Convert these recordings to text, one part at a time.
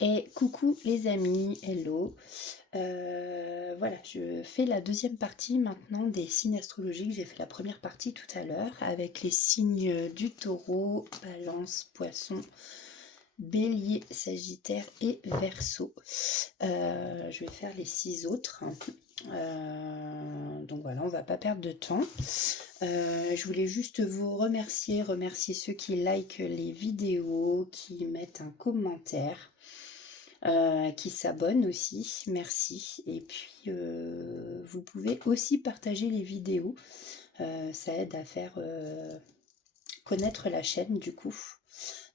Et coucou les amis, hello. Voilà, je fais la deuxième partie maintenant des signes astrologiques. J'ai fait la première partie tout à l'heure avec les signes du taureau, balance, poisson, bélier, sagittaire et verseau. Je vais faire les 6 autres. Donc voilà, on va pas perdre de temps. Je voulais juste vous remercier ceux qui likent les vidéos, qui mettent un commentaire. Qui s'abonnent aussi, merci. Et puis vous pouvez aussi partager les vidéos, ça aide à faire connaître la chaîne du coup.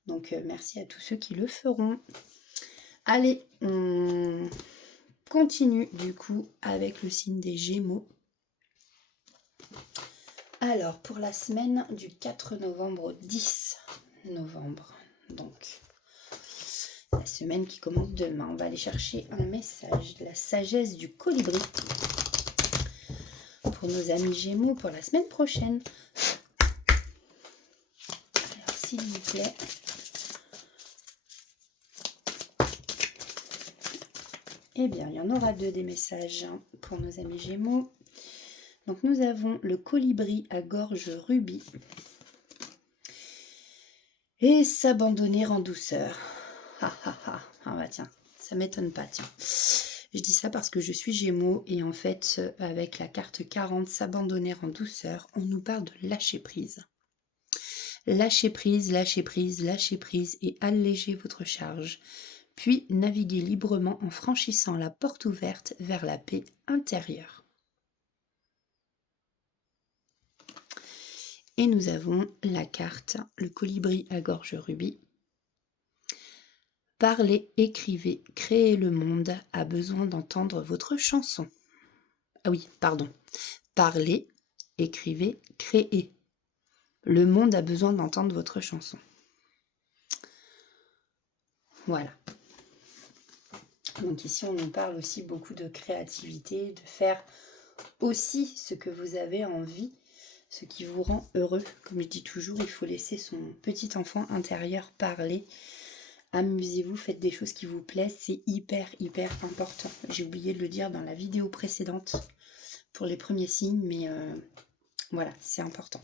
Donc merci à tous ceux qui le feront. Allez, on continue du coup avec le signe des Gémeaux. Alors pour la semaine du 4 novembre au 10 novembre, donc la semaine qui commence demain, on va aller chercher un message de la sagesse du colibri pour nos amis Gémeaux pour la semaine prochaine. Alors s'il vous plaît, eh bien il y en aura 2 des messages pour nos amis Gémeaux. Donc nous avons le colibri à gorge rubis et s'abandonner en douceur. Ah bah tiens, ça m'étonne pas, tiens. Je dis ça parce que je suis Gémeaux et en fait, avec la carte 40, s'abandonner en douceur, on nous parle de lâcher prise. Lâchez prise, lâchez prise, lâchez prise et allégez votre charge. Puis naviguez librement en franchissant la porte ouverte vers la paix intérieure. Et nous avons la carte, le colibri à gorge rubis. Parlez, écrivez, créez le monde a besoin d'entendre votre chanson. Ah oui, pardon. Parlez, écrivez, créez. Le monde a besoin d'entendre votre chanson. Voilà. Donc ici, on nous parle aussi beaucoup de créativité, de faire aussi ce que vous avez envie, ce qui vous rend heureux. Comme je dis toujours, il faut laisser son petit enfant intérieur parler. Amusez-vous, faites des choses qui vous plaisent, c'est hyper important. J'ai oublié de le dire dans la vidéo précédente pour les premiers signes, mais voilà, c'est important.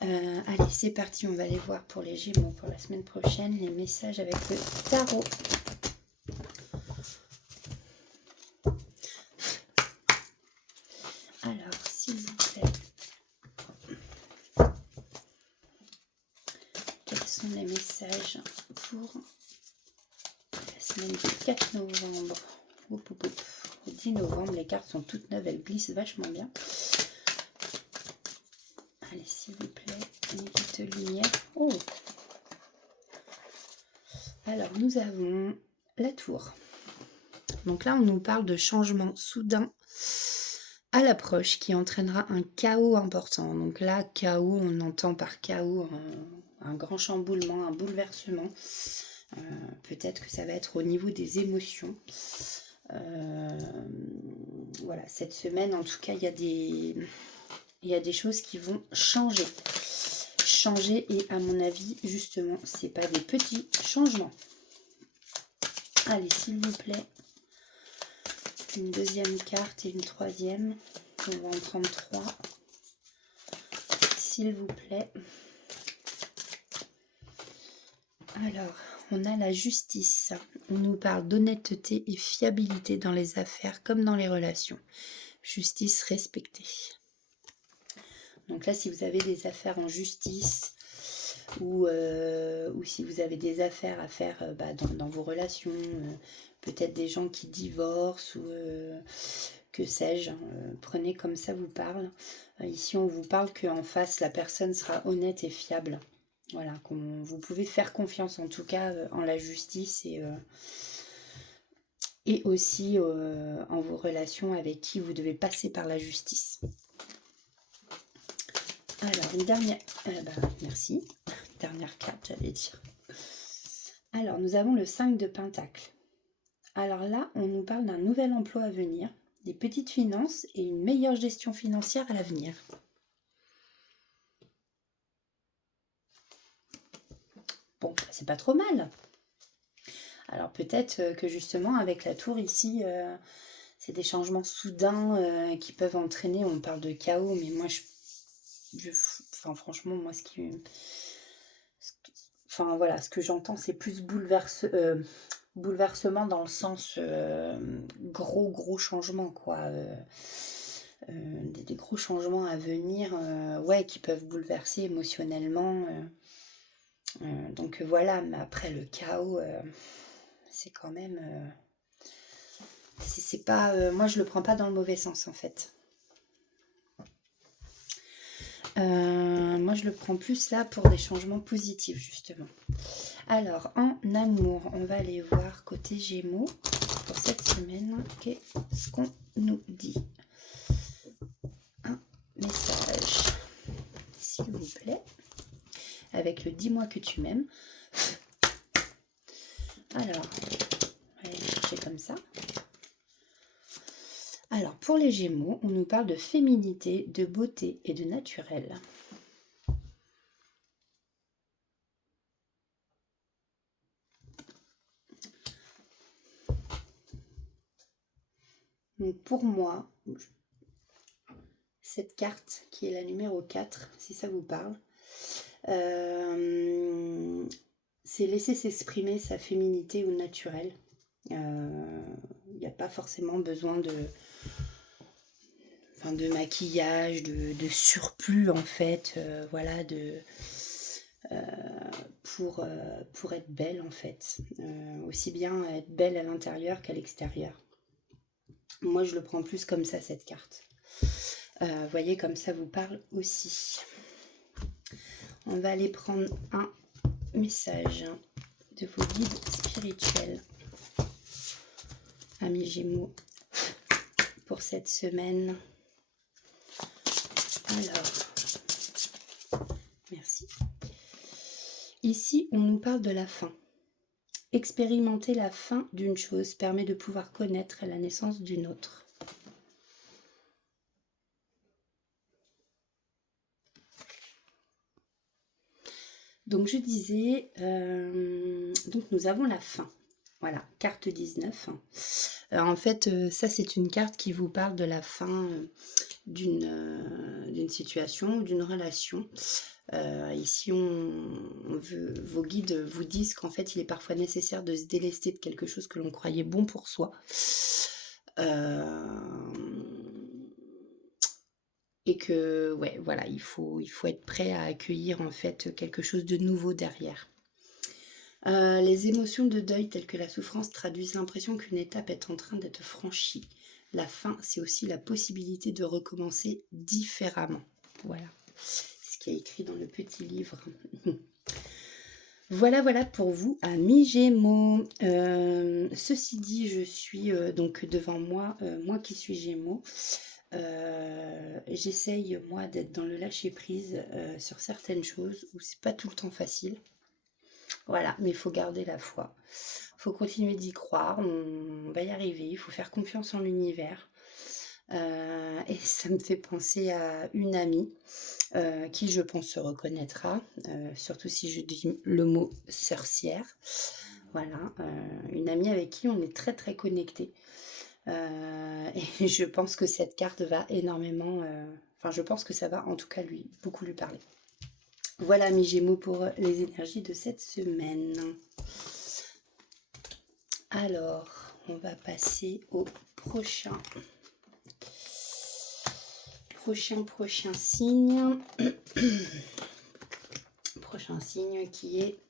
Allez, c'est parti, on va aller voir pour les Gémeaux pour la semaine prochaine, les messages avec le tarot. Alors, s'il vous plaît, quels sont les messages pour la semaine du 4 novembre au 10 novembre, les cartes sont toutes neuves, elles glissent vachement bien. Allez, s'il vous plaît, une petite lumière. Oh! Alors, nous avons la tour. Donc là, on nous parle de changement soudain à l'approche qui entraînera un chaos important. Donc là, chaos, on entend par chaos un grand chamboulement, un bouleversement. Peut-être que ça va être au niveau des émotions. Voilà, cette semaine, en tout cas, il y a des choses qui vont changer. Et à mon avis, justement, c'est pas des petits changements. Allez, s'il vous plaît, une deuxième carte et une troisième. On va en prendre 3. S'il vous plaît. Alors, on a la justice. On nous parle d'honnêteté et fiabilité dans les affaires comme dans les relations. Justice respectée. Donc là, si vous avez des affaires en justice ou si vous avez des affaires à faire dans vos relations, peut-être des gens qui divorcent ou que sais-je, prenez comme ça vous parle. Ici, on vous parle qu'en face, la personne sera honnête et fiable. Voilà, vous pouvez faire confiance en tout cas en la justice et aussi en vos relations avec qui vous devez passer par la justice. Alors, une dernière... merci. Dernière carte, j'allais dire. Alors, nous avons le 5 de Pentacle. Alors là, on nous parle d'un nouvel emploi à venir, des petites finances et une meilleure gestion financière à l'avenir. Bon, c'est pas trop mal. Alors peut-être que justement avec la tour ici, c'est des changements soudains qui peuvent entraîner, on parle de chaos, mais moi enfin franchement, moi enfin voilà, ce que j'entends c'est plus bouleversement dans le sens gros changement quoi. Des gros changements à venir, ouais, qui peuvent bouleverser émotionnellement. Donc voilà, mais après le chaos, c'est quand même. C'est pas. Moi, je le prends pas dans le mauvais sens en fait. Moi, je le prends plus là pour des changements positifs justement. Alors, en amour, on va aller voir côté Gémeaux pour cette semaine. Qu'est-ce qu'on nous dit? Un message, s'il vous plaît, avec le dis-moi que tu m'aimes. Alors, on va aller chercher comme ça. Alors, pour les Gémeaux, on nous parle de féminité, de beauté et de naturel. Donc, pour moi, cette carte qui est la numéro 4, si ça vous parle, c'est laisser s'exprimer sa féminité ou naturel. Il n'y a pas forcément besoin de maquillage, de surplus en fait, voilà, pour être belle en fait. Aussi bien être belle à l'intérieur qu'à l'extérieur. Moi je le prends plus comme ça cette carte. Voyez comme ça vous parle aussi. On va aller prendre un message de vos guides spirituels, amis Gémeaux, pour cette semaine. Alors, merci. Ici, on nous parle de la fin. Expérimenter la fin d'une chose permet de pouvoir connaître la naissance d'une autre. Donc je disais, donc nous avons la fin. Voilà, carte 19. En fait, ça c'est une carte qui vous parle de la fin d'une situation ou d'une relation. Ici, vos guides vous disent qu'en fait, il est parfois nécessaire de se délester de quelque chose que l'on croyait bon pour soi. Et que, ouais, voilà, il faut être prêt à accueillir en fait quelque chose de nouveau derrière. Les émotions de deuil telles que la souffrance traduisent l'impression qu'une étape est en train d'être franchie. La fin, c'est aussi la possibilité de recommencer différemment. Voilà, c'est ce qui est écrit dans le petit livre. Voilà pour vous, amis Gémeaux. Ceci dit, je suis donc devant moi, moi qui suis Gémeaux. J'essaye moi d'être dans le lâcher prise sur certaines choses où c'est pas tout le temps facile. Voilà, mais il faut garder la foi. Il faut continuer d'y croire, on va y arriver, il faut faire confiance en l'univers. Et ça me fait penser à une amie qui je pense se reconnaîtra, surtout si je dis le mot sorcière. Voilà, une amie avec qui on est très très connectés. Et je pense que cette carte va énormément, enfin je pense que ça va en tout cas beaucoup lui parler. Voilà mes Gémeaux pour les énergies de cette semaine. Alors, on va passer au prochain signe. Prochain signe qui est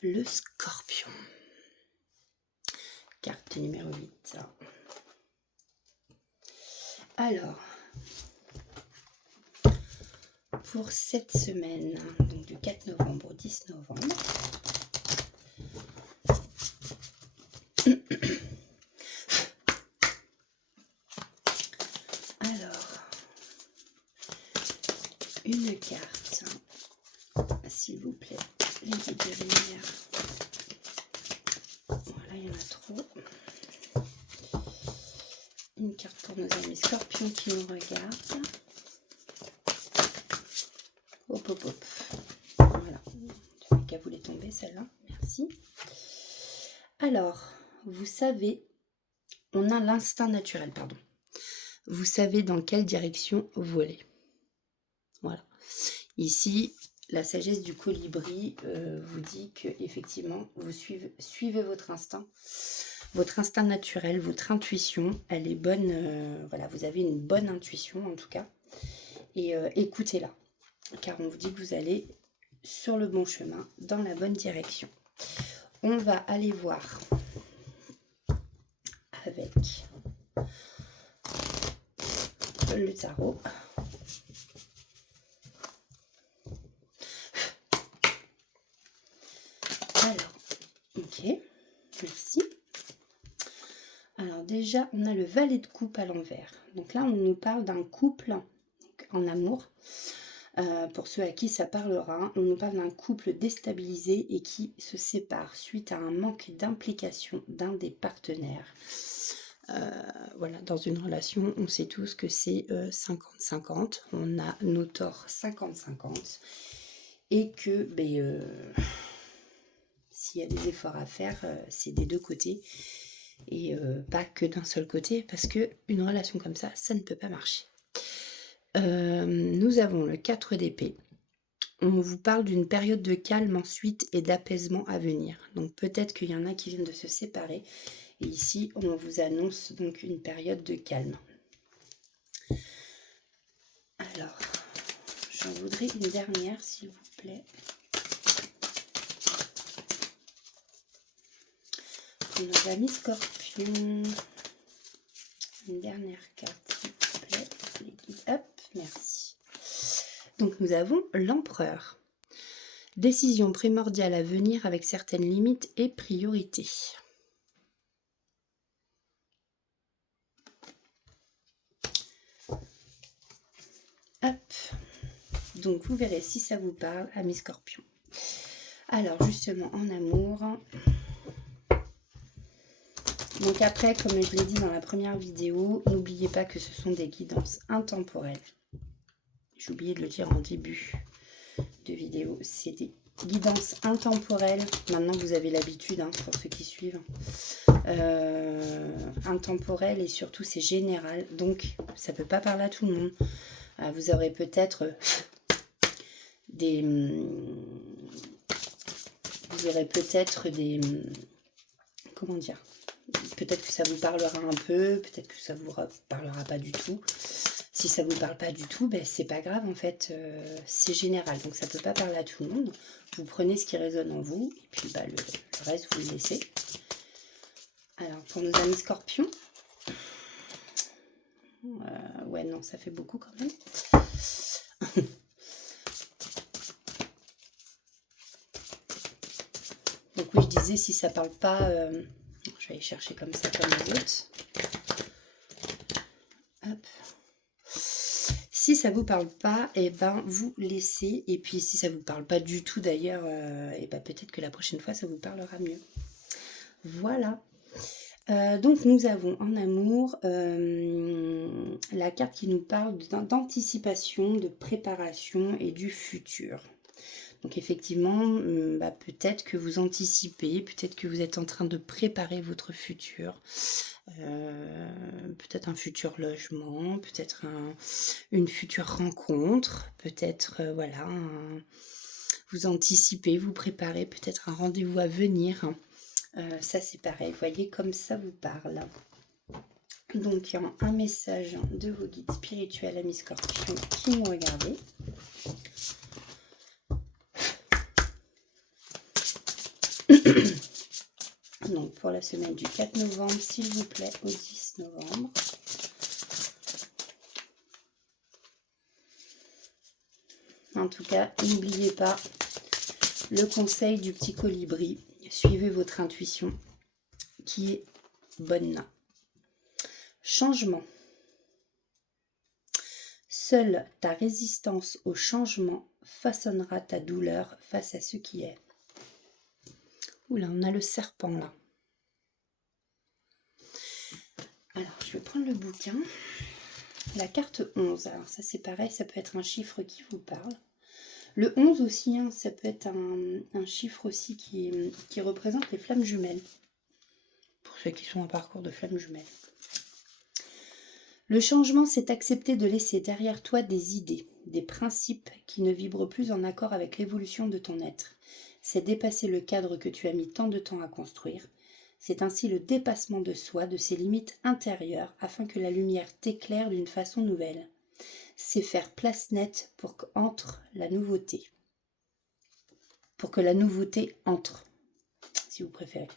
le Scorpion. Carte numéro 8. Alors, pour cette semaine, donc du 4 novembre au 10 novembre, alors, une carte, s'il vous plaît, les guides de lumière. Voilà, il y en a trop. Une carte pour nos amis Scorpions qui nous regardent. Hop, hop, hop. Voilà. Je n'ai qu'à vous les tomber, celle-là. Merci. Alors, vous savez, on a l'instinct naturel, pardon. Vous savez dans quelle direction voler. Voilà. Ici, la sagesse du colibri vous dit que effectivement, vous suivez votre instinct naturel, votre intuition, elle est bonne. Voilà, vous avez une bonne intuition en tout cas, et écoutez-la, car on vous dit que vous allez sur le bon chemin, dans la bonne direction. On va aller voir avec le tarot. Alors, ok, merci. Alors déjà, on a le valet de coupe à l'envers. Donc là, on nous parle d'un couple en amour. Pour ceux à qui ça parlera, on nous parle d'un couple déstabilisé et qui se sépare suite à un manque d'implication d'un des partenaires. Voilà, dans une relation, on sait tous que c'est 50-50. On a nos torts 50-50. Et que s'il y a des efforts à faire, c'est des deux côtés. Et pas que d'un seul côté, parce que une relation comme ça ne peut pas marcher. Nous avons le 4 d'épée. On vous parle d'une période de calme ensuite et d'apaisement à venir. Donc peut-être qu'il y en a qui viennent de se séparer. Et ici, on vous annonce donc une période de calme. Alors, j'en voudrais une dernière, s'il vous plaît. Pour nos amis scorpions. Une dernière carte, s'il vous plaît. Les guides. Hop, merci. Donc nous avons l'empereur. Décision primordiale à venir avec certaines limites et priorités. Hop. Donc vous verrez si ça vous parle, amis scorpions. Alors justement en amour. Donc après, comme je l'ai dit dans la première vidéo, n'oubliez pas que ce sont des guidances intemporelles. J'ai oublié de le dire en début de vidéo. C'est des guidances intemporelles. Maintenant, vous avez l'habitude, hein, pour ceux qui suivent. Intemporel et surtout, c'est général. Donc, ça ne peut pas parler à tout le monde. Vous aurez peut-être des... Vous aurez peut-être des... Comment dire ? Peut-être que ça vous parlera un peu, peut-être que ça vous parlera pas du tout. Si ça vous parle pas du tout, ben c'est pas grave en fait, c'est général, donc ça peut pas parler à tout le monde. Vous prenez ce qui résonne en vous, et puis bah, le reste vous le laissez. Alors pour nos amis scorpions, ouais non, ça fait beaucoup quand même. Donc oui, je disais, si ça parle pas, je vais aller chercher comme ça, comme les autres. Hop. Si ça vous parle pas, et ben vous laissez. Et puis si ça vous parle pas du tout d'ailleurs, et ben peut-être que la prochaine fois ça vous parlera mieux. Voilà. Donc nous avons en amour la carte qui nous parle d'anticipation, de préparation et du futur. Donc effectivement, peut-être que vous anticipez, peut-être que vous êtes en train de préparer votre futur. Peut-être un futur logement, peut-être une future rencontre, peut-être voilà, vous anticipez, vous préparez peut-être un rendez-vous à venir. Ça c'est pareil, voyez comme ça vous parle. Donc un message de vos guides spirituels, amis scorpions qui m'ont regardé. Donc pour la semaine du 4 novembre, s'il vous plaît, au 10 novembre. En tout cas, n'oubliez pas le conseil du petit colibri. Suivez votre intuition qui est bonne. Changement. Seule ta résistance au changement façonnera ta douleur face à ce qui est. Oula, on a le serpent là. Alors, je vais prendre le bouquin. La carte 11. Alors ça c'est pareil, ça peut être un chiffre qui vous parle. Le 11 aussi, hein, ça peut être un chiffre aussi qui représente les flammes jumelles. ceux qui sont en parcours de flamme jumelle. Le changement, c'est accepter de laisser derrière toi des idées, des principes qui ne vibrent plus en accord avec l'évolution de ton être. C'est dépasser le cadre que tu as mis tant de temps à construire. C'est ainsi le dépassement de soi, de ses limites intérieures, afin que la lumière t'éclaire d'une façon nouvelle. C'est faire place nette pour qu'entre la nouveauté. Pour que la nouveauté entre, si vous préférez.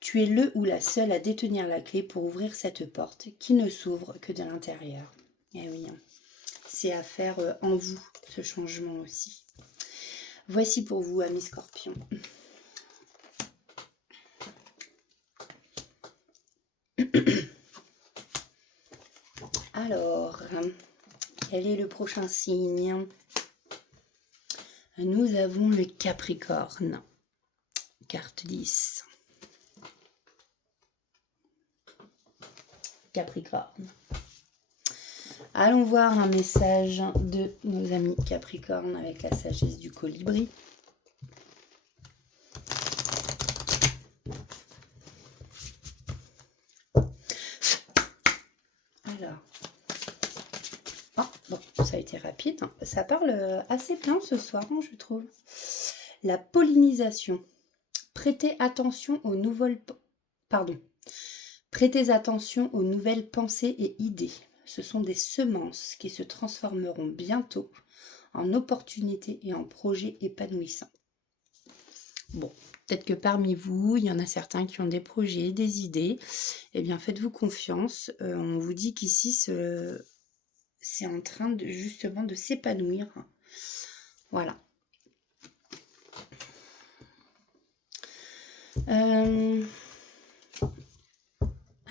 Tu es le ou la seule à détenir la clé pour ouvrir cette porte qui ne s'ouvre que de l'intérieur. Eh oui, c'est à faire en vous, ce changement aussi. Voici pour vous, amis Scorpions. Alors, quel est le prochain signe? Nous avons le Capricorne. Carte 10. Capricorne. Allons voir un message de nos amis Capricorne avec la sagesse du colibri. Alors, bon, ça a été rapide. Ça parle assez bien ce soir, je trouve. La pollinisation. Prêtez attention aux nouvelles... Prêtez attention aux nouvelles pensées et idées. Ce sont des semences qui se transformeront bientôt en opportunités et en projets épanouissants. Bon, peut-être que parmi vous, il y en a certains qui ont des projets, des idées. Eh bien, faites-vous confiance. On vous dit qu'ici, c'est en train de justement de s'épanouir. Voilà.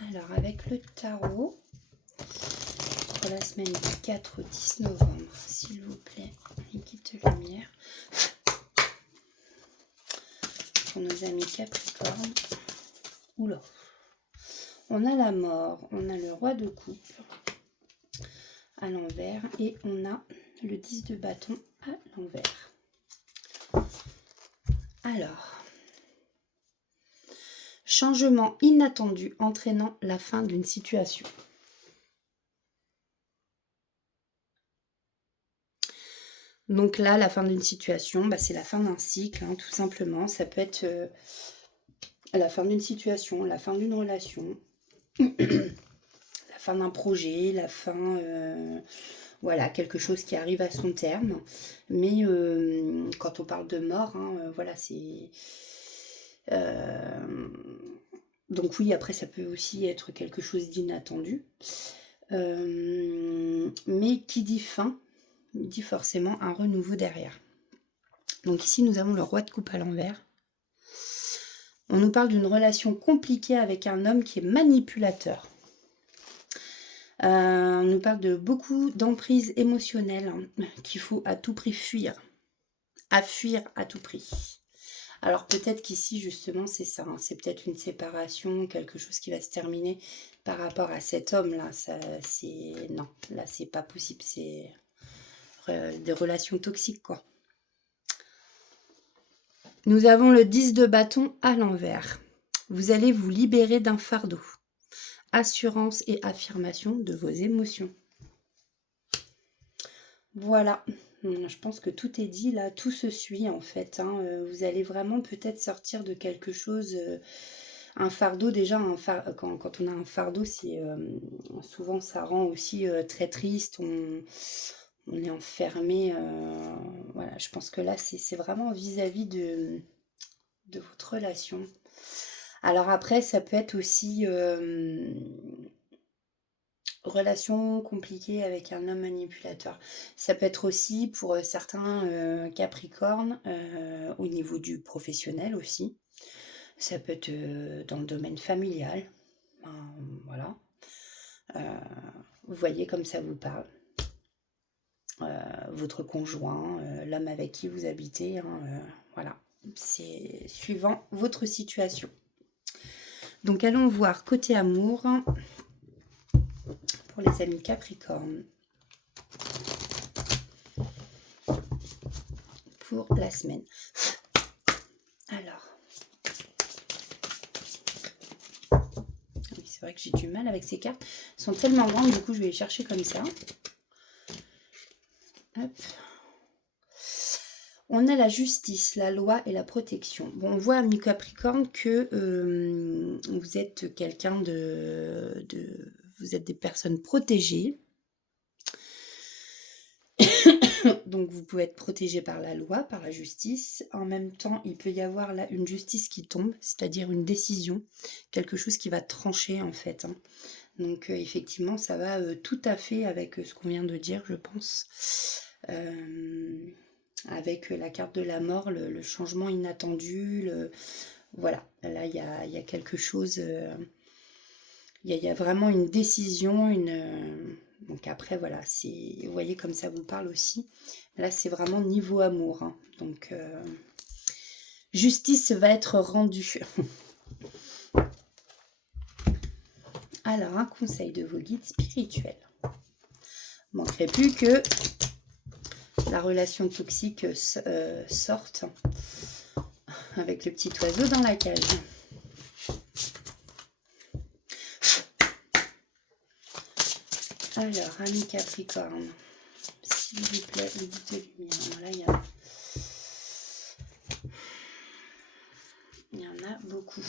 Alors, avec le tarot, pour la semaine du 4 au 10 novembre, s'il vous plaît, les guides de lumière. Pour nos amis Capricorne. Oula. On a la mort, on a le roi de coupe à l'envers et on a le 10 de bâton à l'envers. Alors, changement inattendu entraînant la fin d'une situation. Donc là, la fin d'une situation, c'est la fin d'un cycle, tout simplement. Ça peut être la fin d'une situation, la fin d'une relation, la fin d'un projet, la fin... voilà, quelque chose qui arrive à son terme. Mais quand on parle de mort, voilà, c'est... donc oui, après, ça peut aussi être quelque chose d'inattendu. Mais qui dit fin, dit forcément un renouveau derrière. Donc ici, nous avons le roi de coupe à l'envers. On nous parle d'une relation compliquée avec un homme qui est manipulateur. On nous parle de beaucoup d'emprise émotionnelle qu'il faut à tout prix fuir. À fuir à tout prix. Alors peut-être qu'ici, justement, c'est ça. C'est peut-être une séparation, quelque chose qui va se terminer par rapport à cet homme-là. Non, là, c'est pas possible. C'est des relations toxiques, quoi. Nous avons le 10 de bâton à l'envers. Vous allez vous libérer d'un fardeau. Assurance et affirmation de vos émotions. Voilà. Je pense que tout est dit là, tout se suit en fait. Vous allez vraiment peut-être sortir de quelque chose, un fardeau. Déjà, quand on a un fardeau, souvent ça rend aussi très triste. On est enfermé. Voilà, je pense que là, c'est vraiment vis-à-vis de votre relation. Alors après, ça peut être aussi relation compliquée avec un homme manipulateur. Ça peut être aussi pour certains Capricornes au niveau du professionnel aussi. Ça peut être dans le domaine familial. Voilà. Vous voyez comme ça vous parle. Votre conjoint, l'homme avec qui vous habitez. Voilà. C'est suivant votre situation. Donc allons voir côté amour pour les amis Capricorne pour la semaine. Alors, vrai que j'ai du mal avec ces cartes. Elles sont tellement grandes, du coup, je vais les chercher comme ça. Hop. On a la justice, la loi et la protection. Bon, on voit, ami Capricorne, que vous êtes quelqu'un Vous êtes des personnes protégées. Donc, vous pouvez être protégé par la loi, par la justice. En même temps, il peut y avoir là une justice qui tombe, c'est-à-dire une décision, quelque chose qui va trancher, en fait. Hein. Donc, effectivement, ça va tout à fait avec ce qu'on vient de dire, je pense. Avec la carte de la mort, le changement inattendu, voilà, là il y a quelque chose, il y a vraiment une décision, donc après voilà, vous voyez comme ça vous parle aussi, là c'est vraiment niveau amour, hein. Donc justice va être rendue. Alors un conseil de vos guides spirituels. Manquerait plus que la relation toxique sorte avec le petit oiseau dans la cage. Alors, ami Capricorne, s'il vous plaît, une goutte de lumière. Là, il y en a beaucoup.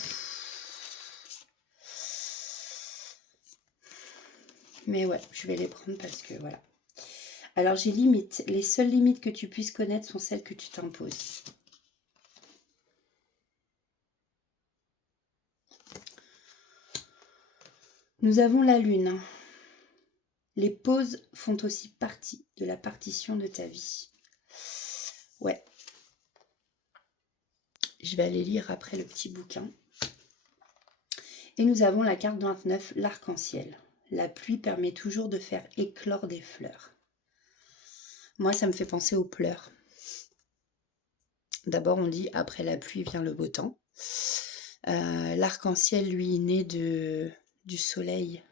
Mais ouais, je vais les prendre parce que voilà. Alors, j'ai limite. Les seules limites que tu puisses connaître sont celles que tu t'imposes. Nous avons la lune. Les pauses font aussi partie de la partition de ta vie. Ouais. Je vais aller lire après le petit bouquin. Et nous avons la carte 29, l'arc-en-ciel. La pluie permet toujours de faire éclore des fleurs. Moi, ça me fait penser aux pleurs. D'abord, on dit après la pluie vient le beau temps. L'arc-en-ciel, lui, naît du soleil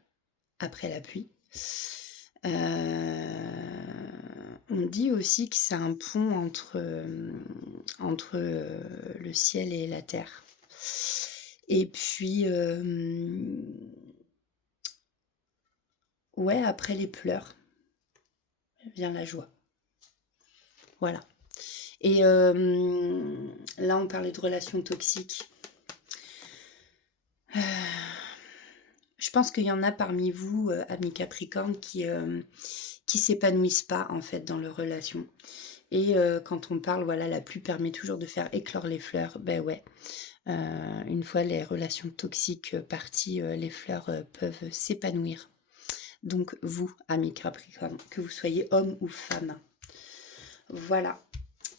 après la pluie. On dit aussi que c'est un pont entre le ciel et la terre. Et puis, ouais, après les pleurs vient la joie. Voilà. Et là, on parlait de relations toxiques. Je pense qu'il y en a parmi vous, amis Capricorne, qui s'épanouissent pas en fait dans leurs relations. Et quand on parle, voilà, la pluie permet toujours de faire éclore les fleurs. Ben ouais, une fois les relations toxiques parties, les fleurs peuvent s'épanouir. Donc vous, amis Capricorne, que vous soyez homme ou femme. Voilà.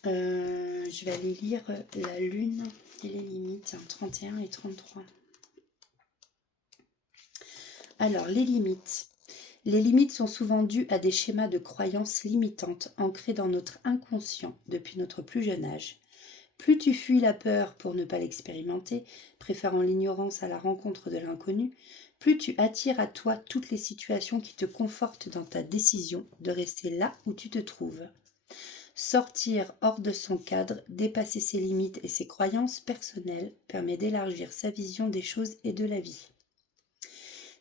Je vais aller lire la lune et les limites, 31 et 33. Alors, les limites. Les limites sont souvent dues à des schémas de croyances limitantes ancrés dans notre inconscient depuis notre plus jeune âge. Plus tu fuis la peur pour ne pas l'expérimenter, préférant l'ignorance à la rencontre de l'inconnu, plus tu attires à toi toutes les situations qui te confortent dans ta décision de rester là où tu te trouves. Sortir hors de son cadre, dépasser ses limites et ses croyances personnelles permet d'élargir sa vision des choses et de la vie.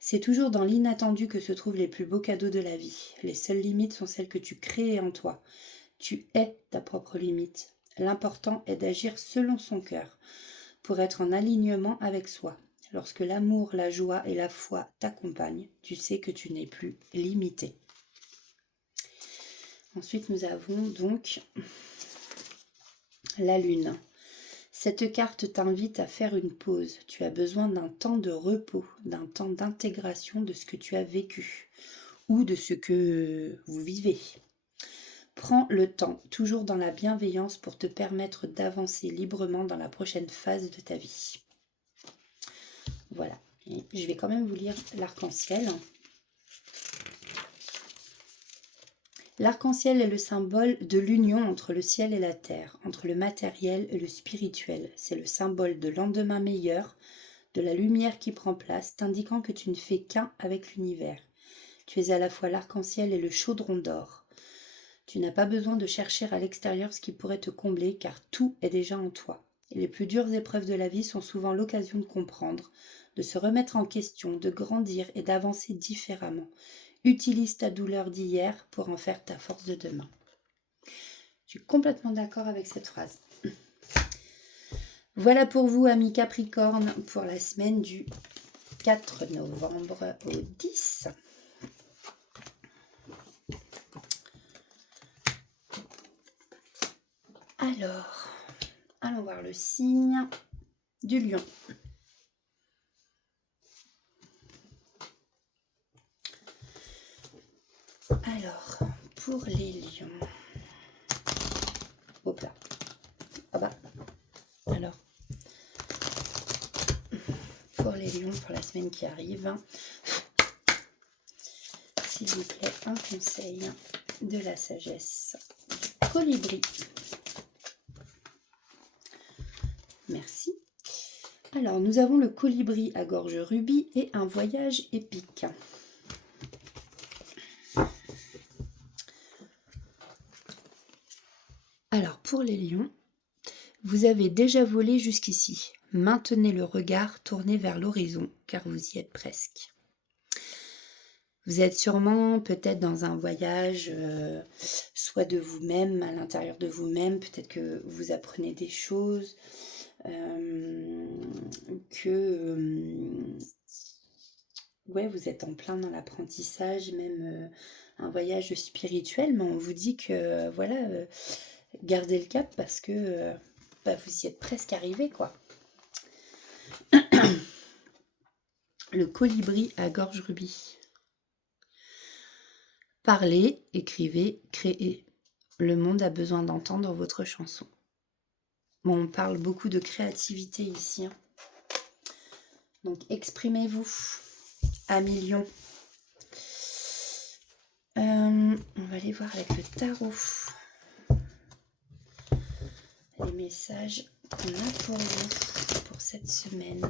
C'est toujours dans l'inattendu que se trouvent les plus beaux cadeaux de la vie. Les seules limites sont celles que tu crées en toi. Tu es ta propre limite. L'important est d'agir selon son cœur, pour être en alignement avec soi. Lorsque l'amour, la joie et la foi t'accompagnent, tu sais que tu n'es plus limité. Ensuite, nous avons donc la lune. Cette carte t'invite à faire une pause. Tu as besoin d'un temps de repos, d'un temps d'intégration de ce que tu as vécu ou de ce que vous vivez. Prends le temps, toujours dans la bienveillance, pour te permettre d'avancer librement dans la prochaine phase de ta vie. Voilà. Et je vais quand même vous lire l'arc-en-ciel. L'arc-en-ciel est le symbole de l'union entre le ciel et la terre, entre le matériel et le spirituel. C'est le symbole de lendemain meilleur, de la lumière qui prend place, t'indiquant que tu ne fais qu'un avec l'univers. Tu es à la fois l'arc-en-ciel et le chaudron d'or. Tu n'as pas besoin de chercher à l'extérieur ce qui pourrait te combler, car tout est déjà en toi. Et les plus dures épreuves de la vie sont souvent l'occasion de comprendre, de se remettre en question, de grandir et d'avancer différemment. Utilise ta douleur d'hier pour en faire ta force de demain. Je suis complètement d'accord avec cette phrase. Voilà pour vous, amis Capricorne, pour la semaine du 4 novembre au 10. Alors, allons voir le signe du lion. Alors, pour les lions. Hop là. Ah bah. Alors, pour les lions, pour la semaine qui arrive, s'il vous plaît, un conseil de la sagesse du colibri. Merci. Alors, nous avons le colibri à gorge rubis et un voyage épique. Alors, pour les lions, vous avez déjà volé jusqu'ici. Maintenez le regard tourné vers l'horizon, car vous y êtes presque. Vous êtes sûrement peut-être dans un voyage, soit de vous-même, à l'intérieur de vous-même, peut-être que vous apprenez des choses, ouais, vous êtes en plein dans l'apprentissage, même un voyage spirituel, mais on vous dit que, voilà, gardez le cap parce que vous y êtes presque arrivé, quoi. Le colibri à gorge rubis. Parlez, écrivez, créez. Le monde a besoin d'entendre votre chanson. Bon, on parle beaucoup de créativité ici. Hein. Donc, exprimez-vous, amis lions. On va aller voir avec le tarot les messages qu'on a pour vous pour cette semaine,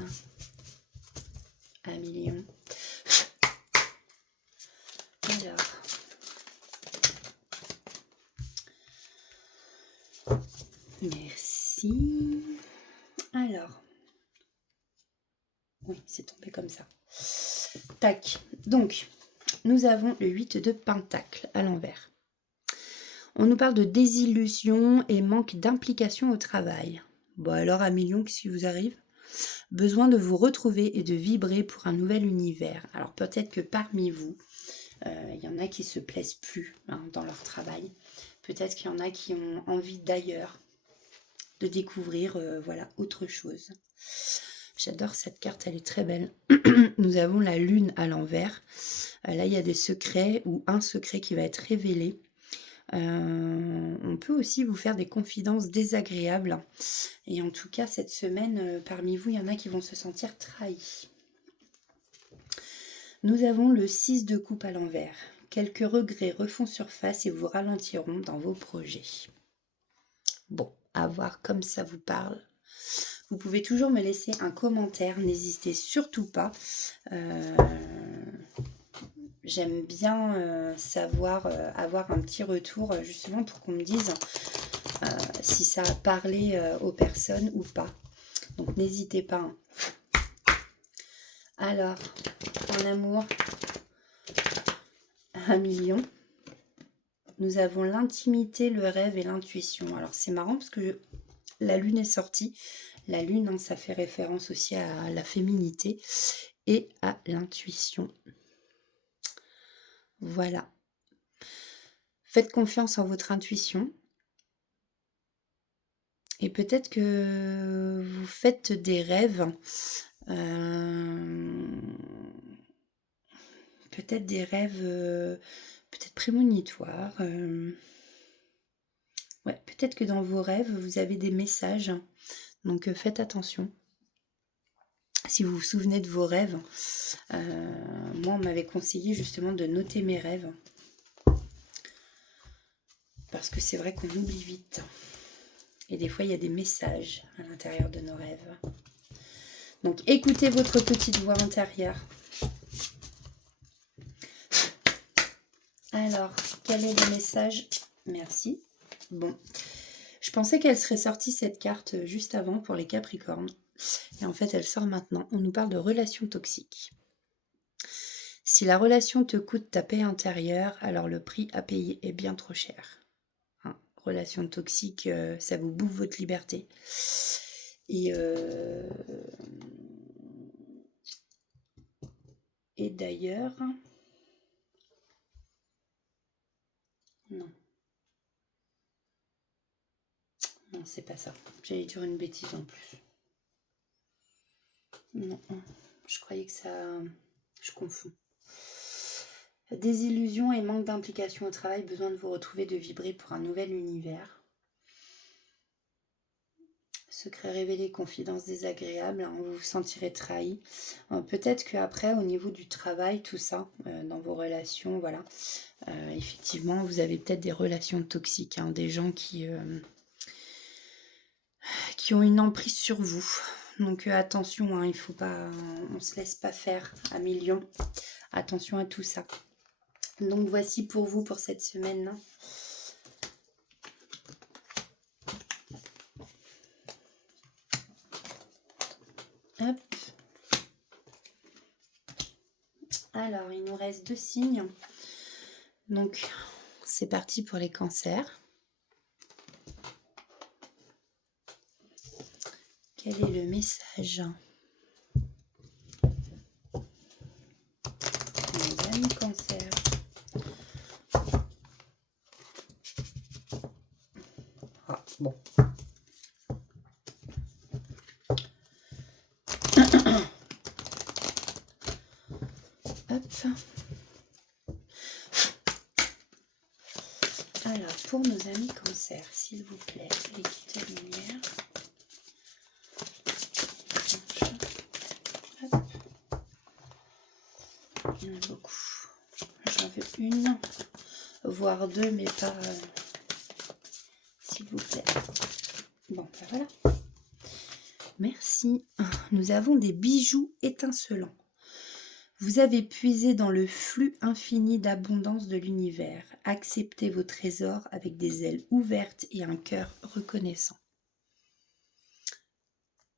amis lions. Alors, merci. Alors, oui, c'est tombé comme ça. Tac. Donc, nous avons le 8 de Pentacle à l'envers. On nous parle de désillusion et manque d'implication au travail. Bon alors, amis lions, qu'est-ce qui vous arrive ? Besoin de vous retrouver et de vibrer pour un nouvel univers. Alors peut-être que parmi vous, il y en a qui se plaisent plus dans leur travail. Peut-être qu'il y en a qui ont envie d'ailleurs, de découvrir voilà, autre chose. J'adore cette carte, elle est très belle. Nous avons la lune à l'envers. Là, il y a des secrets ou un secret qui va être révélé. On peut aussi vous faire des confidences désagréables. Et en tout cas, cette semaine, parmi vous, il y en a qui vont se sentir trahis. Nous avons le 6 de coupe à l'envers. Quelques regrets refont surface et vous ralentiront dans vos projets. Bon, à voir comme ça vous parle. Vous pouvez toujours me laisser un commentaire, n'hésitez surtout pas. J'aime bien savoir, avoir un petit retour justement pour qu'on me dise si ça a parlé aux personnes ou pas. Donc n'hésitez pas. Hein. Alors, en amour, 1 million. Nous avons l'intimité, le rêve et l'intuition. Alors c'est marrant parce que la lune est sortie. La lune, hein, ça fait référence aussi à la féminité et à l'intuition. Voilà. Faites confiance en votre intuition. Et peut-être que vous faites des rêves. Peut-être des rêves peut-être prémonitoires. Ouais, peut-être que dans vos rêves, vous avez des messages. Donc faites attention. Si vous vous souvenez de vos rêves, moi on m'avait conseillé justement de noter mes rêves. Parce que c'est vrai qu'on oublie vite. Et des fois il y a des messages à l'intérieur de nos rêves. Donc écoutez votre petite voix intérieure. Alors, quel est le message ? Merci. Bon, je pensais qu'elle serait sortie cette carte juste avant pour les Capricornes. Et en fait, elle sort maintenant. On nous parle de relations toxiques. Si la relation te coûte ta paix intérieure, alors le prix à payer est bien trop cher. Hein, relation toxique, ça vous bouffe votre liberté. Et d'ailleurs... Non. Non, c'est pas ça. J'allais dire une bêtise en plus. Non, je croyais que ça... Je confonds. Désillusion et manque d'implication au travail, besoin de vous retrouver, de vibrer pour un nouvel univers. Secret révélé, confidence désagréable, hein, vous vous sentirez trahi. Peut-être qu'après, au niveau du travail, tout ça, dans vos relations, voilà, effectivement, vous avez peut-être des relations toxiques, hein, des gens qui ont une emprise sur vous. Donc attention, hein, il faut pas, on se laisse pas faire à millions. Attention à tout ça. Donc voici pour vous pour cette semaine. Hop. Alors, il nous reste 2 signes. Donc, c'est parti pour les cancers. Quel est le message? Mes amis cancers. Ah, bon. Hop. Alors, pour nos amis cancers, s'il vous plaît, les guides de lumière. Hop. Il y en a beaucoup. J'en veux une, voire 2, mais pas... s'il vous plaît. Bon, ben voilà. Merci. Nous avons des bijoux étincelants. Vous avez puisé dans le flux infini d'abondance de l'univers. Acceptez vos trésors avec des ailes ouvertes et un cœur reconnaissant.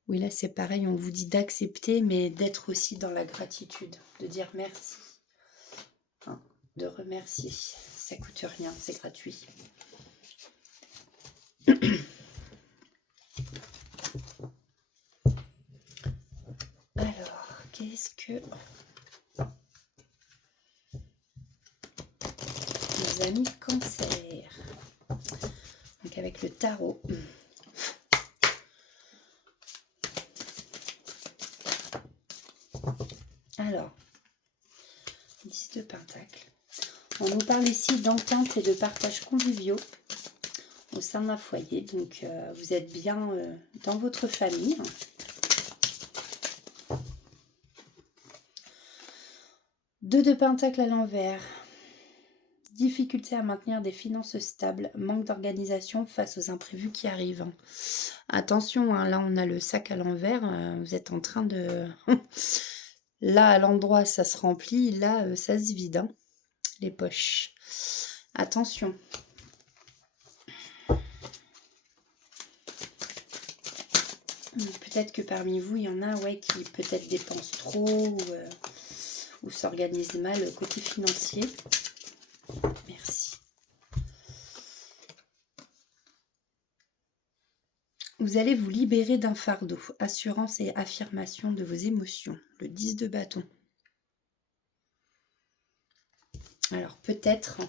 Oui, là c'est pareil, on vous dit d'accepter, mais d'être aussi dans la gratitude, de dire merci, hein, de remercier. Ça coûte rien, c'est gratuit. Alors, qu'est-ce que... Mes amis cancer. Donc avec le tarot. Alors, 10 de Pentacle. On nous parle ici d'entente et de partage conviviaux au sein d'un foyer. Donc, vous êtes bien dans votre famille. 2 de Pentacle à l'envers. Difficulté à maintenir des finances stables, manque d'organisation face aux imprévus qui arrivent. Attention, hein, là on a le sac à l'envers, vous êtes en train de... Là à l'endroit ça se remplit, là ça se vide, hein, les poches. Attention. Peut-être que parmi vous, il y en a qui peut-être dépensent trop ou s'organisent mal côté financier. Merci. Vous allez vous libérer d'un fardeau. Assurance et affirmation de vos émotions. Le 10 de bâton. Alors peut-être...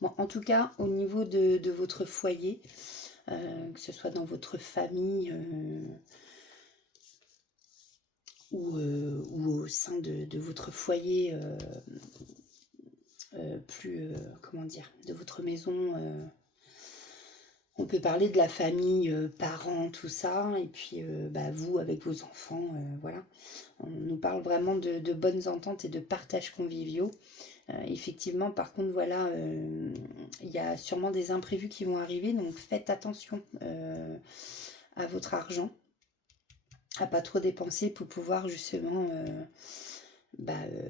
Bon, en tout cas, au niveau de votre foyer, que ce soit dans votre famille ou au sein de votre foyer, comment dire, de votre maison, on peut parler de la famille, parents, tout ça, et puis vous avec vos enfants, voilà. On nous parle vraiment de bonnes ententes et de partage conviviaux. Effectivement, par contre, voilà, il y a sûrement des imprévus qui vont arriver, donc faites attention à votre argent, à pas trop dépenser pour pouvoir justement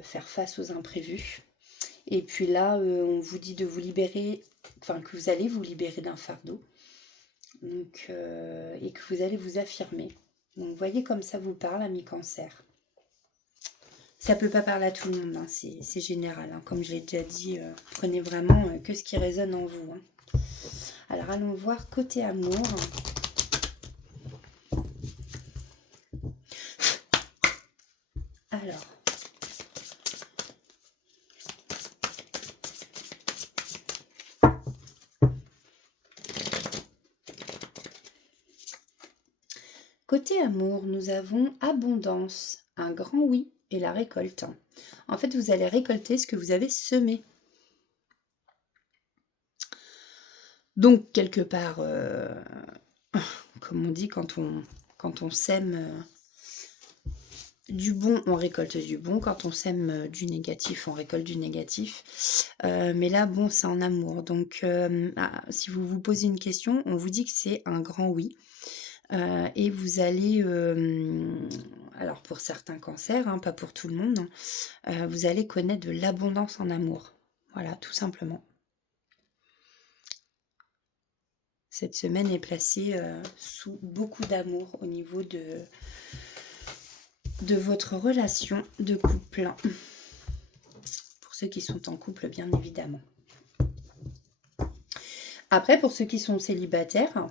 faire face aux imprévus. Et puis là, on vous dit de vous libérer, enfin que vous allez vous libérer d'un fardeau. Donc, et que vous allez vous affirmer. Donc voyez comme ça vous parle, ami Cancer. Ça peut pas parler à tout le monde, hein, c'est général. Hein. Comme je l'ai déjà dit, prenez vraiment que ce qui résonne en vous. Hein. Alors allons voir côté amour. Alors. Côté amour, nous avons abondance, un grand oui et la récolte. En fait, vous allez récolter ce que vous avez semé. Donc, quelque part, comme on dit, quand on sème du bon, on récolte du bon. Quand on sème du négatif, on récolte du négatif. Mais là, bon, c'est en amour. Donc, si vous vous posez une question, on vous dit que c'est un grand oui. Et vous allez, alors pour certains cancers, hein, pas pour tout le monde, vous allez connaître de l'abondance en amour. Voilà, tout simplement. Cette semaine est placée sous beaucoup d'amour au niveau de votre relation de couple. Pour ceux qui sont en couple, bien évidemment. Après, pour ceux qui sont célibataires,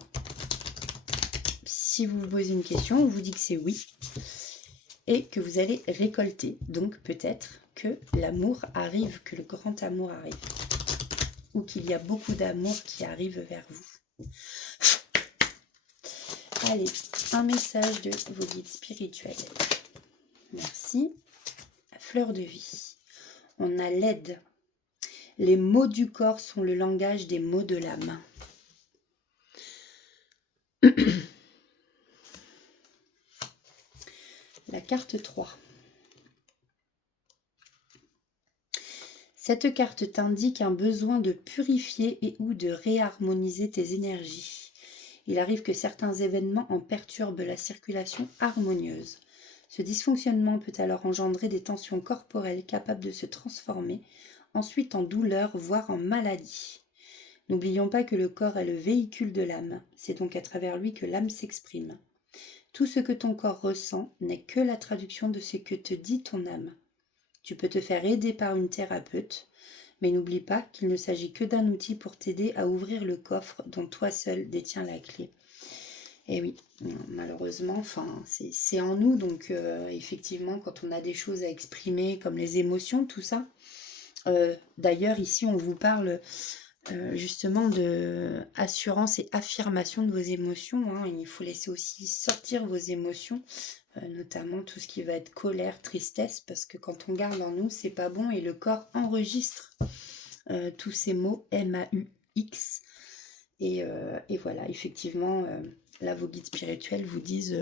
si vous vous posez une question, on vous dit que c'est oui. Et que vous allez récolter. Donc peut-être que l'amour arrive, que le grand amour arrive. Ou qu'il y a beaucoup d'amour qui arrive vers vous. Allez, un message de vos guides spirituels. Merci. Fleur de vie. On a l'aide. Les mots du corps sont le langage des mots de l'âme. La carte 3. Cette carte t'indique un besoin de purifier et ou de réharmoniser tes énergies. Il arrive que certains événements en perturbent la circulation harmonieuse. Ce dysfonctionnement peut alors engendrer des tensions corporelles capables de se transformer ensuite en douleur, voire en maladie. N'oublions pas que le corps est le véhicule de l'âme. C'est donc à travers lui que l'âme s'exprime. Tout ce que ton corps ressent n'est que la traduction de ce que te dit ton âme. Tu peux te faire aider par une thérapeute, mais n'oublie pas qu'il ne s'agit que d'un outil pour t'aider à ouvrir le coffre dont toi seul détiens la clé. Et oui, malheureusement, c'est en nous, donc effectivement, quand on a des choses à exprimer, comme les émotions, tout ça. D'ailleurs, ici, on vous parle justement de assurance et affirmation de vos émotions. Hein. Il faut laisser aussi sortir vos émotions, notamment tout ce qui va être colère, tristesse, parce que quand on garde en nous, c'est pas bon et le corps enregistre tous ces mots M-A-U-X. Et voilà, effectivement, là, vos guides spirituels vous disent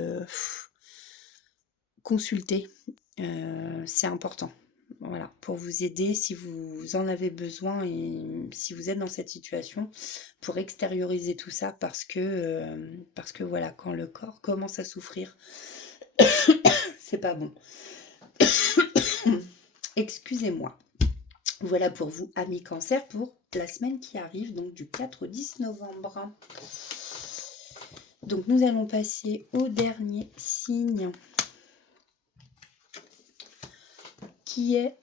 consultez, c'est important. Voilà, pour vous aider si vous en avez besoin et si vous êtes dans cette situation, pour extérioriser tout ça parce que voilà, quand le corps commence à souffrir, c'est pas bon. Excusez-moi. Voilà pour vous, amis Cancer, pour la semaine qui arrive, donc du 4 au 10 novembre. Donc nous allons passer au dernier signe qui est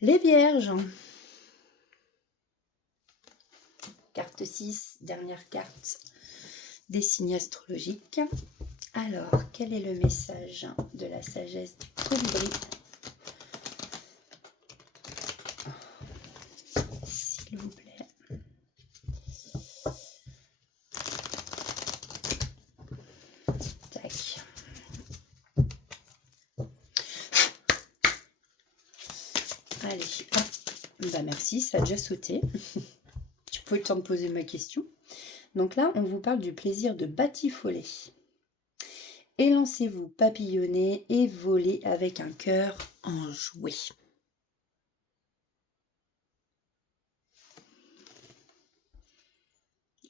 les Vierges. Carte 6, dernière carte des signes astrologiques. Alors, quel est le message de la sagesse du colibri? S'il vous plaît. Tac. Allez, hop. Bah merci, ça a déjà sauté. Tu peux le temps de poser ma question. Donc là, on vous parle du plaisir de batifoler. Élancez-vous, papillonnez et volez avec un cœur enjoué.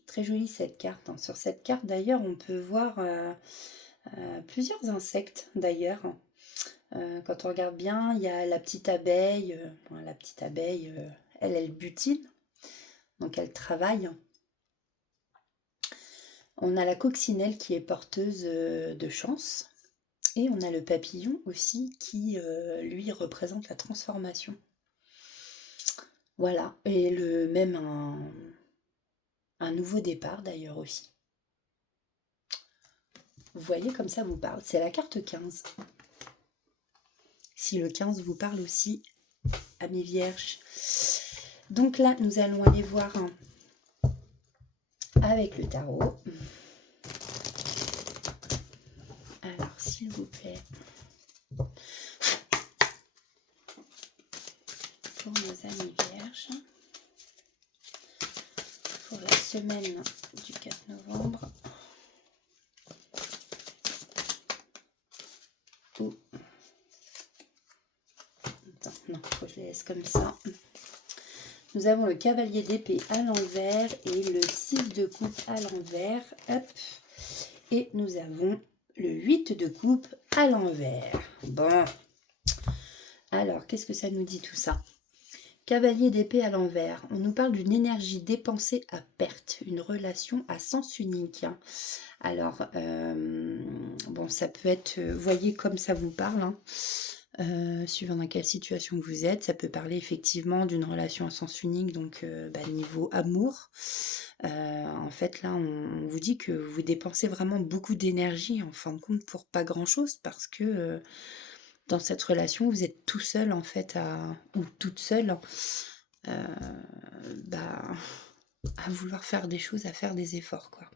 Très jolie cette carte. Hein. Sur cette carte d'ailleurs, on peut voir plusieurs insectes d'ailleurs. Quand on regarde bien, il y a la petite abeille. Bon, la petite abeille, elle butine, donc elle travaille. On a la coccinelle qui est porteuse de chance. Et on a le papillon aussi qui, lui, représente la transformation. Voilà, et même un nouveau départ d'ailleurs aussi. Vous voyez comme ça vous parle, c'est la carte 15. Si le 15 vous parle aussi, amis vierges. Donc là, nous allons aller voir avec le tarot. Alors, s'il vous plaît, pour nos amis vierges, pour la semaine du 4 novembre. Attends, non, faut que je les laisse comme ça. Nous avons le cavalier d'épée à l'envers et le 6 de coupe à l'envers. Hop. Et nous avons le 8 de coupe à l'envers. Bon. Alors, qu'est-ce que ça nous dit tout ça? Cavalier d'épée à l'envers. On nous parle d'une énergie dépensée à perte, une relation à sens unique. Alors, bon, ça peut être, voyez comme ça vous parle, hein. Suivant dans quelle situation vous êtes, ça peut parler effectivement d'une relation à sens unique, donc niveau amour. En fait, là, on vous dit que vous dépensez vraiment beaucoup d'énergie, en fin de compte, pour pas grand-chose, parce que dans cette relation, vous êtes tout seul, en fait, ou toute seule, à vouloir faire des choses, à faire des efforts, quoi.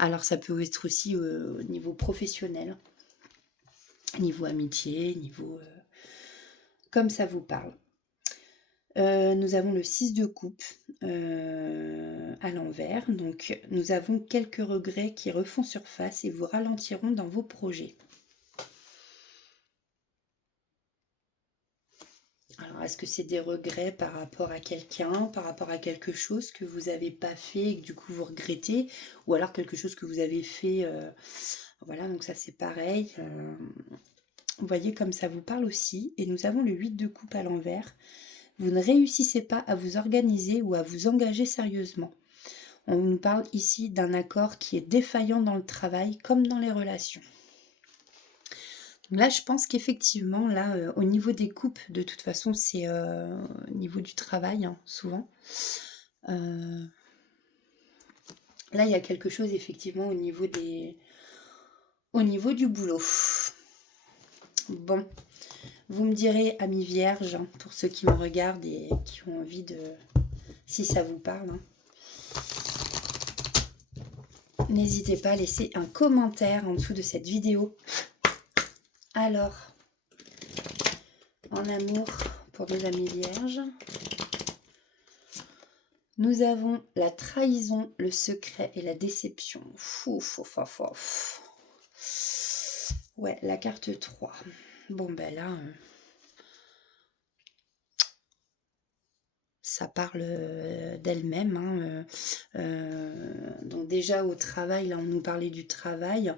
Alors, ça peut être aussi au niveau professionnel, niveau amitié, niveau... comme ça vous parle. Nous avons le 6 de coupe à l'envers. Donc, nous avons quelques regrets qui refont surface et vous ralentiront dans vos projets. Alors, est-ce que c'est des regrets par rapport à quelqu'un, par rapport à quelque chose que vous n'avez pas fait et que du coup vous regrettez, ou alors quelque chose que vous avez fait, voilà, donc ça c'est pareil. Vous voyez comme ça vous parle aussi. Et nous avons le 8 de coupe à l'envers. Vous ne réussissez pas à vous organiser ou à vous engager sérieusement. On nous parle ici d'un accord qui est défaillant dans le travail comme dans les relations. Là, je pense qu'effectivement, là, au niveau des coupes, de toute façon, c'est au niveau du travail, hein, souvent. Là, il y a quelque chose, effectivement, au niveau du boulot. Bon, vous me direz, amis vierges, hein, pour ceux qui me regardent et qui ont envie de... Si ça vous parle, hein. N'hésitez pas à laisser un commentaire en dessous de cette vidéo. Alors, en amour pour nos amis vierges, nous avons la trahison, le secret et la déception. Ouais, la carte 3. Bon, ben là, ça parle d'elle-même, hein. Donc déjà au travail, là, on nous parlait du travail.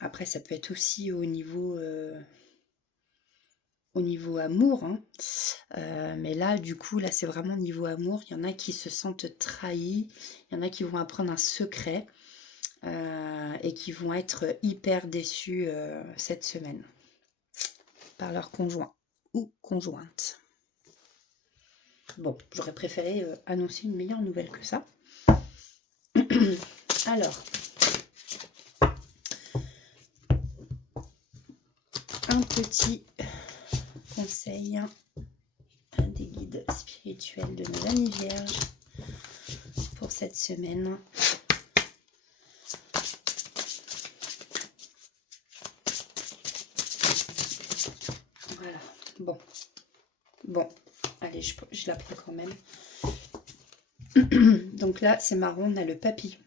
Après, ça peut être aussi au niveau amour, hein. Mais là, du coup, là, c'est vraiment niveau amour. Il y en a qui se sentent trahis, il y en a qui vont apprendre un secret et qui vont être hyper déçus cette semaine par leur conjoint ou conjointe. Bon, j'aurais préféré annoncer une meilleure nouvelle que ça. Alors, un petit conseil des guides spirituels de nos amis vierges pour cette semaine. Voilà, bon, allez, je la prends quand même. Donc là, c'est marrant, on a le papillon.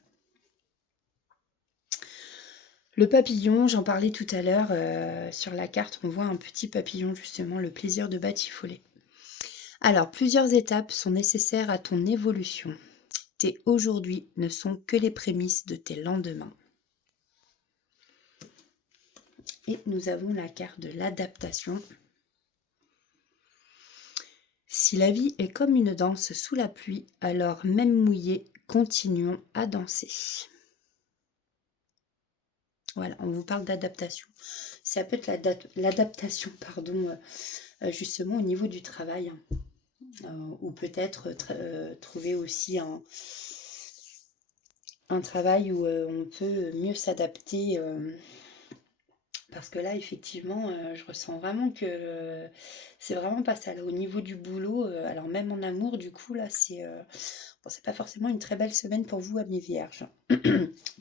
Le papillon, j'en parlais tout à l'heure, sur la carte, on voit un petit papillon, justement, le plaisir de batifoler. Alors, plusieurs étapes sont nécessaires à ton évolution. Tes aujourd'hui ne sont que les prémices de tes lendemains. Et nous avons la carte de l'adaptation. Si la vie est comme une danse sous la pluie, alors même mouillés, continuons à danser. Voilà, on vous parle d'adaptation. Ça peut être l'adaptation, pardon, justement au niveau du travail, ou peut-être trouver aussi un travail où on peut mieux s'adapter. Parce que là, effectivement, je ressens vraiment que c'est vraiment pas ça. Là, au niveau du boulot, alors même en amour, du coup, là, bon, c'est pas forcément une très belle semaine pour vous, amis vierges.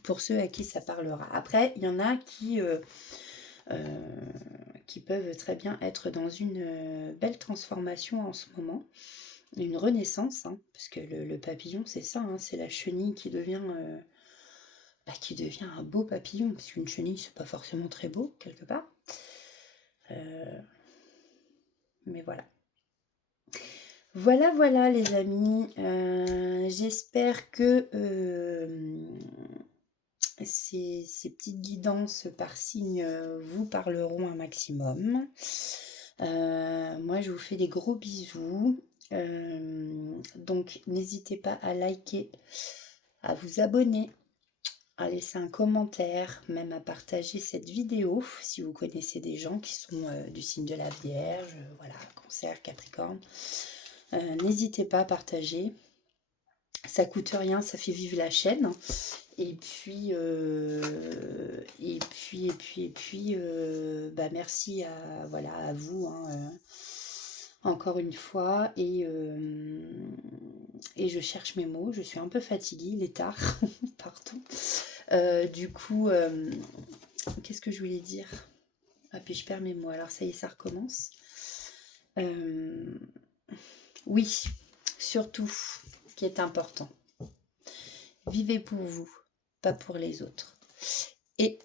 Pour ceux à qui ça parlera. Après, il y en a qui peuvent très bien être dans une belle transformation en ce moment. Une renaissance, hein, parce que le papillon, c'est ça, hein, c'est la chenille qui devient un beau papillon, parce qu'une chenille, c'est pas forcément très beau, quelque part. Mais voilà. Voilà les amis. J'espère que ces petites guidances par signe vous parleront un maximum. Moi, je vous fais des gros bisous. Donc, n'hésitez pas à liker, à vous abonner, à laisser un commentaire, même à partager cette vidéo si vous connaissez des gens qui sont du signe de la Vierge, voilà, Cancer, Capricorne. N'hésitez pas à partager. Ça coûte rien, ça fait vivre la chaîne. Et puis, merci à vous, hein, encore une fois. Et je cherche mes mots, je suis un peu fatiguée, il est tard, pardon. Du coup, qu'est-ce que je voulais dire? Ah, puis je perds mes mots, alors ça y est, ça recommence. Oui, surtout, ce qui est important. Vivez pour vous, pas pour les autres. Et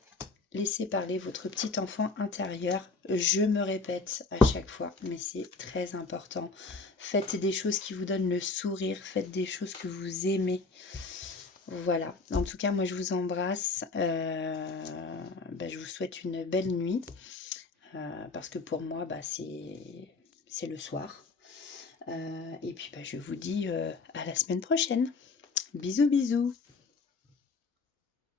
laissez parler votre petit enfant intérieur. Je me répète à chaque fois, mais c'est très important. Faites des choses qui vous donnent le sourire. Faites des choses que vous aimez. Voilà. En tout cas, moi, je vous embrasse. Je vous souhaite une belle nuit. Parce que pour moi, c'est le soir. Et puis, je vous dis à la semaine prochaine. Bisous, bisous.